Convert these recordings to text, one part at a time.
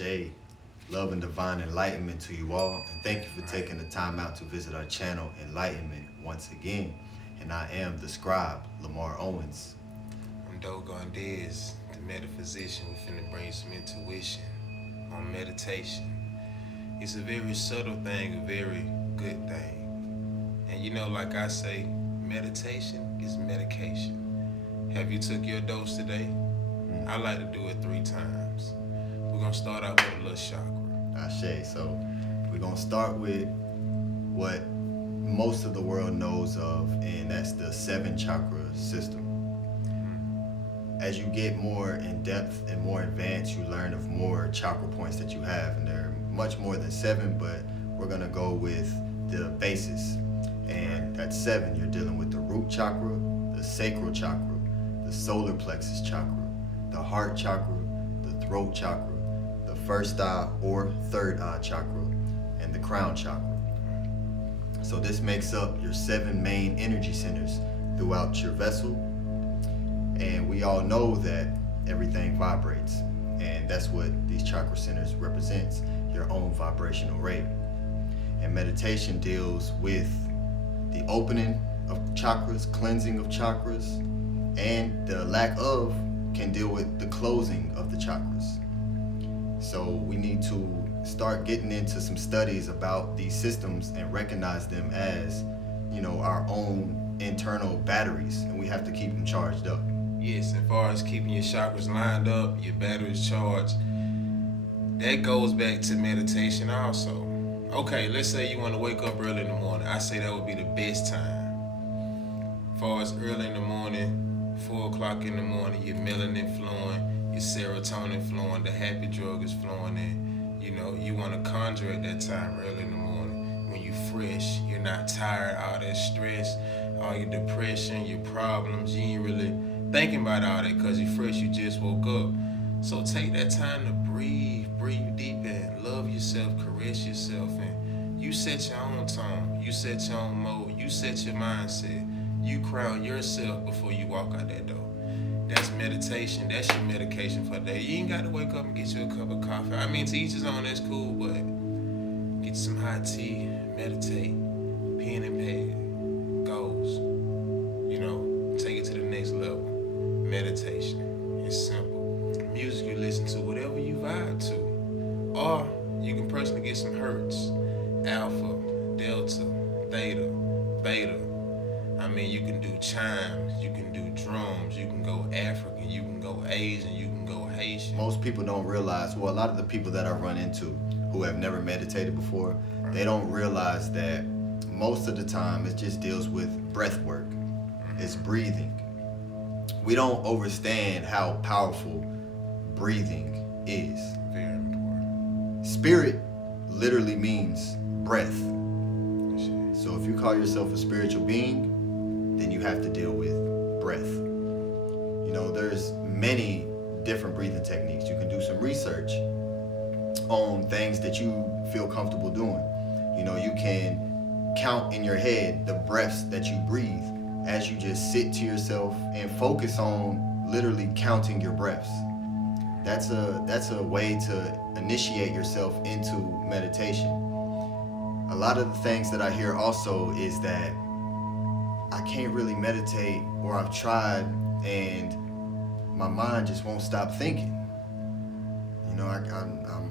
Ashe, love and divine enlightenment to you all, and thank you for taking the time out to visit our channel, Enlightenment, once again. And I am the scribe, Lamar Owens. I'm Dogon Diz, the metaphysician. We finna bring some intuition on meditation. It's a very subtle thing, a very good thing. And you know, like I say, meditation is medication. Have you took your dose today? I like to do it 3 times. We're gonna start out with a little chakra. Ashe. So we're gonna start with what most of the world knows of, and that's the 7 chakra system. As you get more in depth and more advanced, you learn of more chakra points that you have, and there are much more than 7, but we're gonna go with the basis. And that's 7. You're dealing with the root chakra, the sacral chakra, the solar plexus chakra, the heart chakra, the throat chakra, the first eye or third eye chakra, and the crown chakra. So this makes up your 7 main energy centers throughout your vessel. And we all know that everything vibrates, and that's what these chakra centers represents, your own vibrational rate. And meditation deals with the opening of chakras, cleansing of chakras, and the lack of can deal with the closing of the chakras. So we need to start getting into some studies about these systems and recognize them as, our own internal batteries, and we have to keep them charged up. Yes, as far as keeping your chakras lined up, your batteries charged, that goes back to meditation also. Okay, let's say you want to wake up early in the morning. I say that would be the best time. As far as early in the morning, 4 o'clock in the morning, your melanin flowing, your serotonin flowing, the happy drug is flowing in. You want to conjure at that time early in the morning when you're fresh, you're not tired, all that stress, all your depression, your problems, you ain't really thinking about all that because you're fresh, you just woke up. So take that time to breathe deep in, love yourself, caress yourself, and you set your own tone, you set your own mode, you set your mindset, you crown yourself before you walk out that door. That's meditation, that's your medication for the day. You ain't got to wake up and get you a cup of coffee. I mean, to each his own, that's cool, but get you some hot tea, meditate, pen and pad, goals. Take it to the next level. Meditation. It's simple. Music you listen to, whatever you vibe to. Or you can personally get some hertz. Alpha, delta, theta, beta. I mean, you can do chimes, you can do drums, you can go African, you can go Asian, you can go Haitian. Most people don't realize, a lot of the people that I run into who have never meditated before, they don't realize that most of the time it just deals with breath work. It's breathing. We don't understand how powerful breathing is. Very important. Spirit literally means breath. So if you call yourself a spiritual being, then you have to deal with breath. There's many different breathing techniques. You can do some research on things that you feel comfortable doing. You can count in your head the breaths that you breathe as you just sit to yourself and focus on literally counting your breaths. That's a way to initiate yourself into meditation. A lot of the things that I hear also is that I can't really meditate, or I've tried and my mind just won't stop thinking. I'm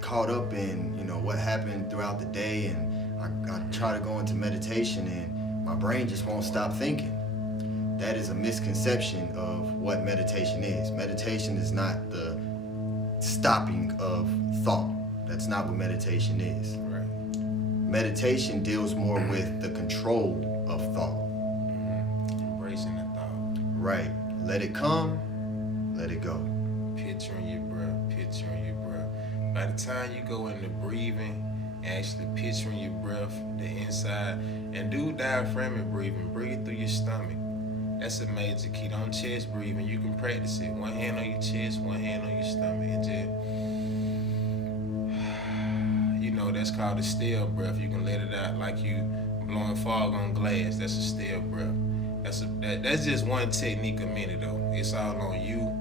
caught up in what happened throughout the day, and I try to go into meditation and my brain just won't stop thinking. That is a misconception of what meditation is. Meditation is not the stopping of thought. That's not what meditation is. Right. Meditation deals more with the control of thought. Embracing the thought. Right. Let it come, let it go. Picturing your breath, picturing your breath. By the time you go into breathing, actually picturing your breath, the inside, and do diaphragmatic breathing. Breathe through your stomach. That's a major key. Don't chest breathing. You can practice it. One hand on your chest, one hand on your stomach, and just, that's called a still breath. You can let it out like you blowing fog on glass. That's a still breath. That's just one technique a minute though. It's all on you.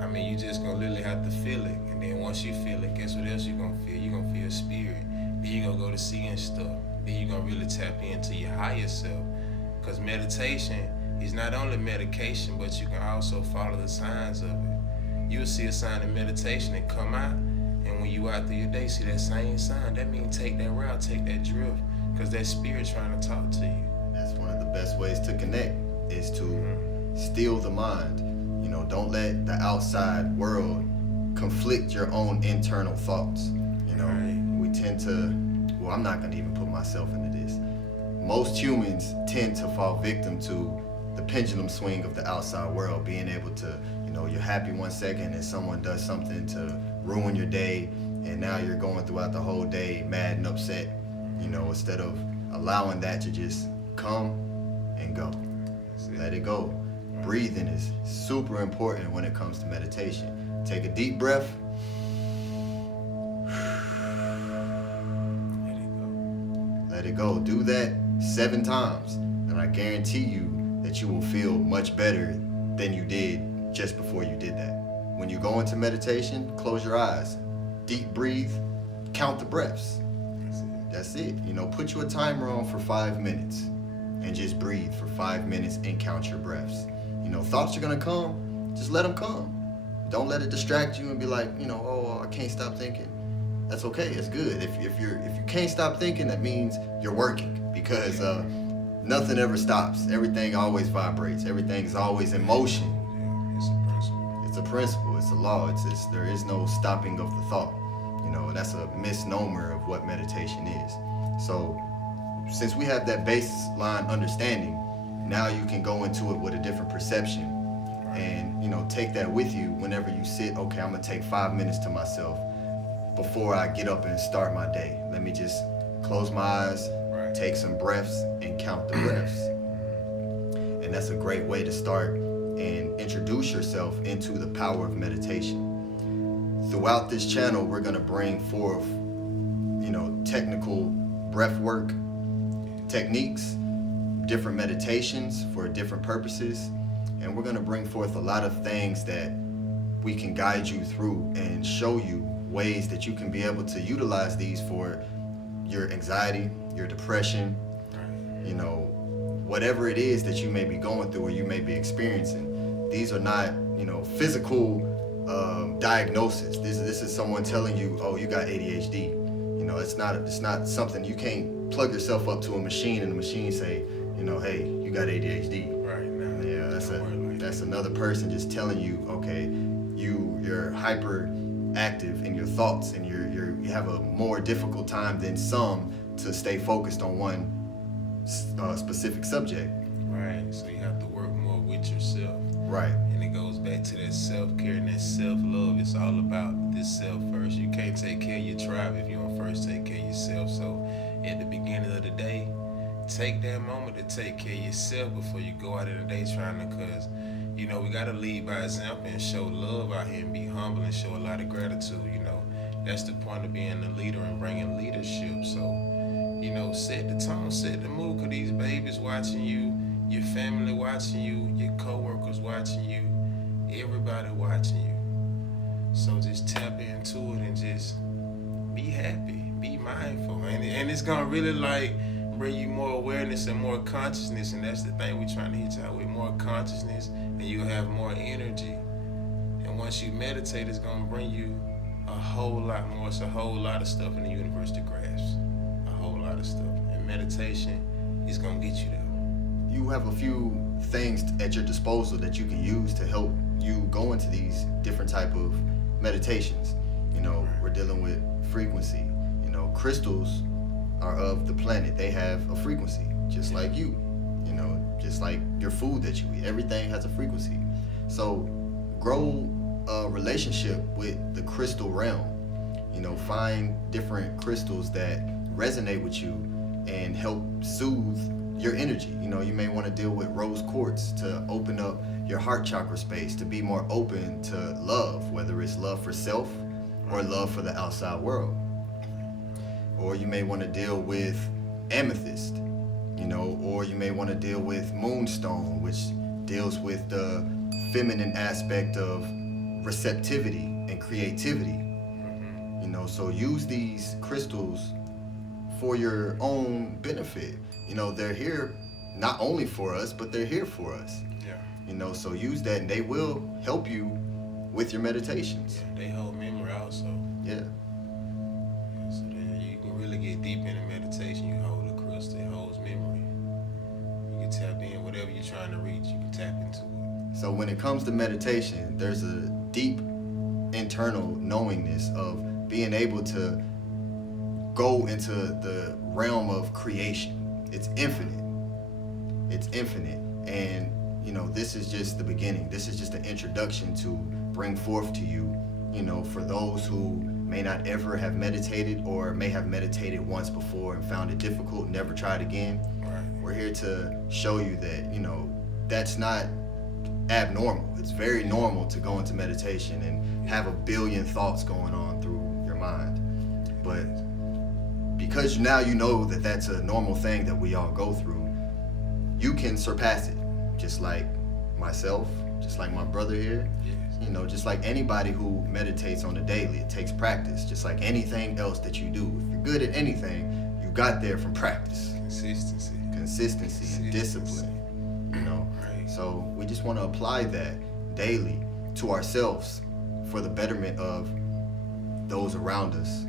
I mean, you just gonna literally have to feel it. And then once you feel it, guess what else you gonna feel? You gonna feel spirit. Then you gonna go to seeing stuff. Then you gonna really tap into your higher self. Because meditation is not only medication, but you can also follow the signs of it. You'll see a sign in meditation and come out. And when you out through your day, see that same sign. That means take that route, take that drift. Because that spirit trying to talk to you. That's one of the best ways to connect, is to still the mind. You know, don't let the outside world conflict your own internal thoughts. You know, we tend to, well, I'm not gonna even put myself into this. Most humans tend to fall victim to the pendulum swing of the outside world, being able to, you know, you're happy 1 second and someone does something to ruin your day, and now you're going throughout the whole day mad and upset, you know, instead of allowing that to just come and go. Let it go. Breathing is super important when it comes to meditation. Take a deep breath. Let it go. Do that 7 times, and I guarantee you that you will feel much better than you did just before you did that. When you go into meditation, close your eyes, deep breathe, count the breaths. That's it. You know, put you a timer on for 5 minutes and just breathe for 5 minutes and count your breaths. You know, thoughts are gonna come, just let them come. Don't let it distract you and be like, you know, oh, I can't stop thinking. That's okay, it's good. If you can't stop thinking, that means you're working, because nothing ever stops. Everything always vibrates. Everything's always in motion. It's a principle. It's a principle. It's a law. There is no stopping of the thought. You know, and that's a misnomer of what meditation is. So, since we have that baseline understanding, now you can go into it with a different perception, and, you know, take that with you whenever you sit. Okay, I'm gonna take 5 minutes to myself before I get up and start my day. Let me just close my eyes, take some breaths, and count the breaths. And that's a great way to start and introduce yourself into the power of meditation. Throughout this channel, we're gonna bring forth, you know, technical breathwork techniques, different meditations for different purposes, and we're gonna bring forth a lot of things that we can guide you through and show you ways that you can be able to utilize these for your anxiety, your depression, you know, whatever it is that you may be going through or you may be experiencing. These are not, you know, physical diagnosis. This is someone telling you, oh, you got ADHD. You know, it's not something, you can't plug yourself up to a machine and the machine say, you know, hey, you got ADHD. Right now. Yeah, that's another person just telling you, okay, you're hyper active in your thoughts, and you have a more difficult time than some to stay focused on one specific subject. Right. So you have to work more with yourself. Right. And it goes back to that self-care and that self-love. It's all about this self first. You can't take care of your tribe if you don't first take care of yourself. So at the beginning of the day, take that moment to take care of yourself before you go out in the day trying to, because, you know, we got to lead by example and show love out here and be humble and show a lot of gratitude. You know, that's the point of being a leader and bringing leadership. So, you know, set the tone, set the mood, because these babies watching you, your family watching you, your co-workers watching you, everybody watching you. So just tap into it and just be happy, be mindful. And it's going to really, like, bring you more awareness and more consciousness, and that's the thing we're trying to hit y'all with, more consciousness, and you'll have more energy. And once you meditate, it's gonna bring you a whole lot more. It's a whole lot of stuff in the universe to grasp, a whole lot of stuff, and meditation is gonna get you there. You have a few things at your disposal that you can use to help you go into these different type of meditations. You know, we're dealing with frequency. You know, crystals are of the planet. They have a frequency, just like you. You know, just like your food that you eat. Everything has a frequency. So grow a relationship with the crystal realm. You know, find different crystals that resonate with you and help soothe your energy. You know, you may want to deal with rose quartz to open up your heart chakra space, to be more open to love, whether it's love for self or love for the outside world. Or you may want to deal with amethyst, you know, or you may want to deal with moonstone, which deals with the feminine aspect of receptivity and creativity. You know, so use these crystals for your own benefit. You know, they're here not only for us, but they're here for us. Yeah. You know, so use that, and they will help you with your meditations. Yeah, they hold memory also. Yeah. So then you can really get deep into meditation. You hold a crystal, it holds memory. You can tap in whatever you're trying to reach. You can tap into it. So when it comes to meditation, there's a deep internal knowingness of being able to go into the realm of creation. It's infinite. It's infinite. And, you know, this is just the beginning. This is just an introduction to bring forth to you, you know, for those who may not ever have meditated or may have meditated once before and found it difficult, never tried again. Right. We're here to show you that, you know, that's not abnormal. It's very normal to go into meditation and have a billion thoughts going on through your mind. But because now you know that that's a normal thing that we all go through, you can surpass it. Just like myself, just like my brother here, Yes. you know, just like anybody who meditates on a daily. It takes practice, just like anything else that you do. If you're good at anything, you got there from practice. Consistency and discipline, you know. Right. So we just want to apply that daily to ourselves for the betterment of those around us,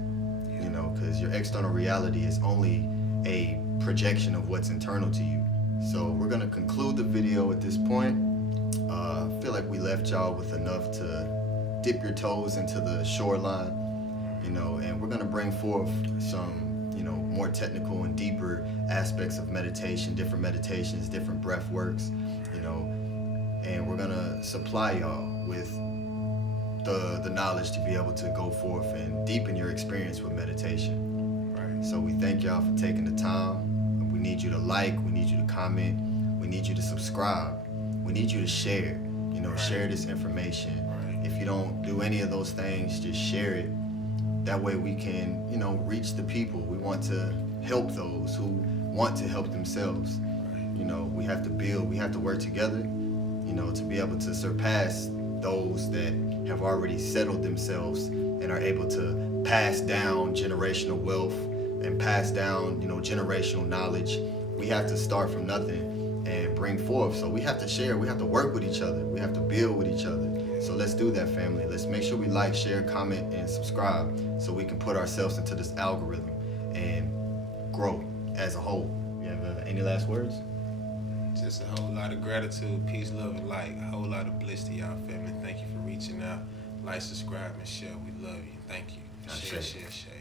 you know, because your external reality is only a projection of what's internal to you. So we're going to conclude the video at this point. I feel like we left y'all with enough to dip your toes into the shoreline, you know, and we're going to bring forth some, you know, more technical and deeper aspects of meditation, different meditations, different breath works, you know, and we're going to supply y'all with the knowledge to be able to go forth and deepen your experience with meditation. Right. So we thank y'all for taking the time. We need you to like, we need you to comment, we need you to subscribe, we need you to share, you know, Right. share this information. Right. If you don't do any of those things, just share it. That way we can, you know, reach the people. We want to help those who want to help themselves. Right. You know, we have to build, we have to work together, you know, to be able to surpass those that have already settled themselves and are able to pass down generational wealth and pass down, you know, generational knowledge. We have to start from nothing and bring forth. So we have to share, we have to work with each other, we have to build with each other. So let's do that, family. Let's make sure we like, share, comment, and subscribe so we can put ourselves into this algorithm and grow as a whole. You have any last words? Just a whole lot of gratitude, peace, love, and light. A whole lot of bliss to y'all, family. Thank you for reaching out. Like, subscribe, and share. We love you. Thank you. Share, Ashe. share, share.